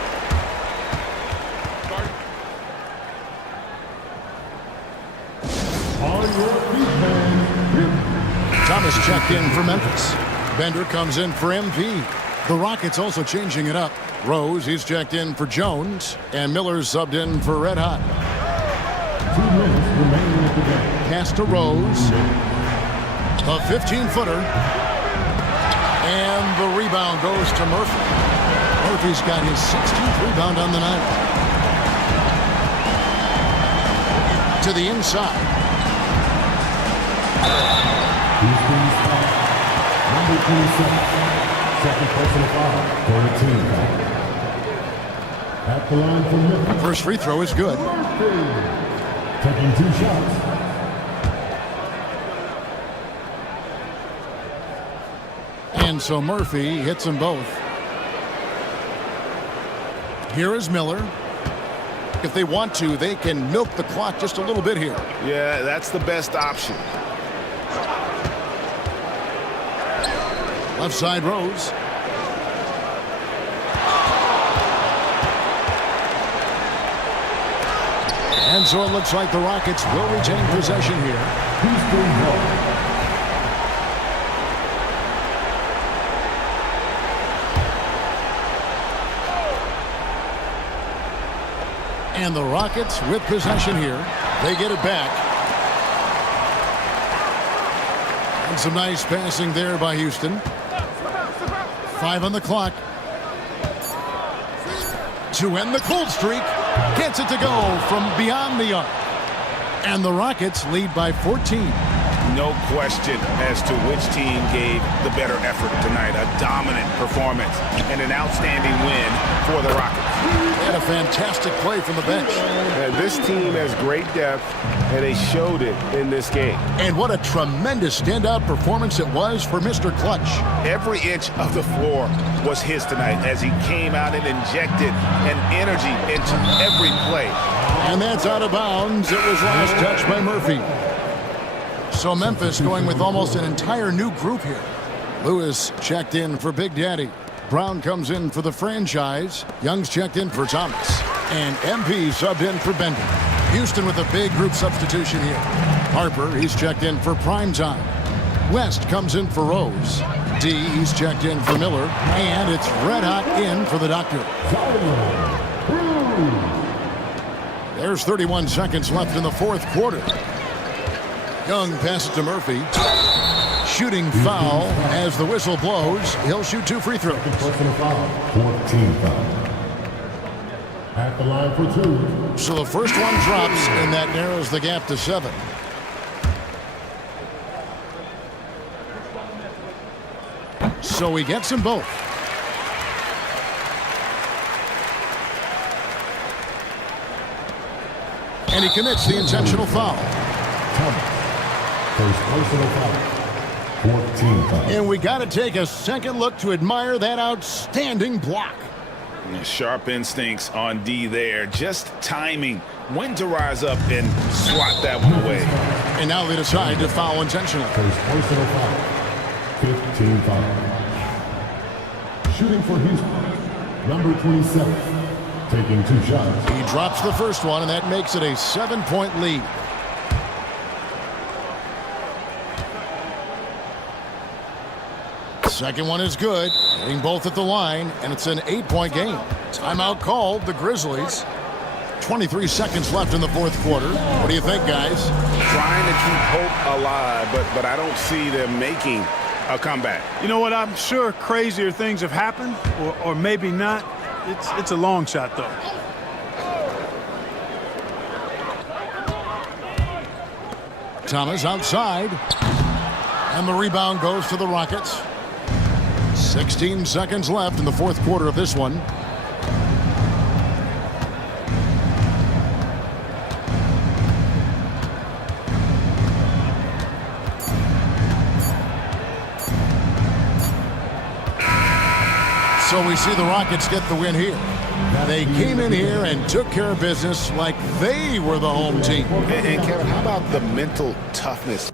Thomas checked in for Memphis. Bender comes in for MP. The Rockets also changing it up. Rose, he's checked in for Jones. And Miller's subbed in for Red Hot. 2 minutes remaining at the game. Pass to Rose. A 15-footer. And the rebound goes to Murphy. Murphy's got his 16th rebound on the night. To the inside. seconds. Second personal foul for the team foul. At the line for Memphis. First free throw is good. Taking 2 shots. And so Murphy hits them both. Here is Miller. If they want to, they can milk the clock just a little bit here. Yeah, that's the best option. Left side Rose. And so it looks like the Rockets will retain possession here. Houston ball. And the Rockets with possession here. They get it back. And some nice passing there by Houston. 5 on the clock. To end the cold streak. Gets it to go from beyond the arc. And the Rockets lead by 14. No question as to which team gave the better effort tonight. A dominant performance and an outstanding win for the Rockets. And a fantastic play from the bench. And this team has great depth, and they showed it in this game. And what a tremendous standout performance it was for Mr. Clutch. Every inch of the floor was his tonight as he came out and injected an energy into every play. And that's out of bounds. It was last touched by Murphy. So Memphis going with almost an entire new group here. Lewis checked in for Big Daddy. Brown comes in for the franchise. Young's checked in for Thomas. And MP subbed in for Bender. Houston with a big group substitution here. Harper, he's checked in for Primetime. West comes in for Rose. D, he's checked in for Miller. And it's red hot in for the Doctor. There's 31 seconds left in the fourth quarter. Young passes to Murphy. Shooting foul as the whistle blows. He'll shoot 2 free throws. Personal foul. 14 foul. At the line for 2. So the first one drops, and that narrows the gap to 7. So he gets them both. And he commits the intentional foul. Thomas. First personal foul. 14 foul. And we got to take a second look to admire that outstanding block. Sharp instincts on D there. Just timing when to rise up and swat that one away. And now they decide to foul intentionally. First personal foul. 15 foul. Shooting for Houston. Number 27. Taking 2 shots. He drops the first one, and that makes it a 7-point lead. Second one is good, hitting both at the line, and it's an 8-point game. Timeout called, the Grizzlies. 23 seconds left in the fourth quarter. What do you think, guys? Trying to keep hope alive, but I don't see them making a comeback. You know what? I'm sure crazier things have happened, or maybe not. It's a long shot, though. Thomas outside. And the rebound goes to the Rockets. 16 seconds left in the fourth quarter of this one. So we see the Rockets get the win here. They came in here and took care of business like they were the home team. And Kevin, how about the mental toughness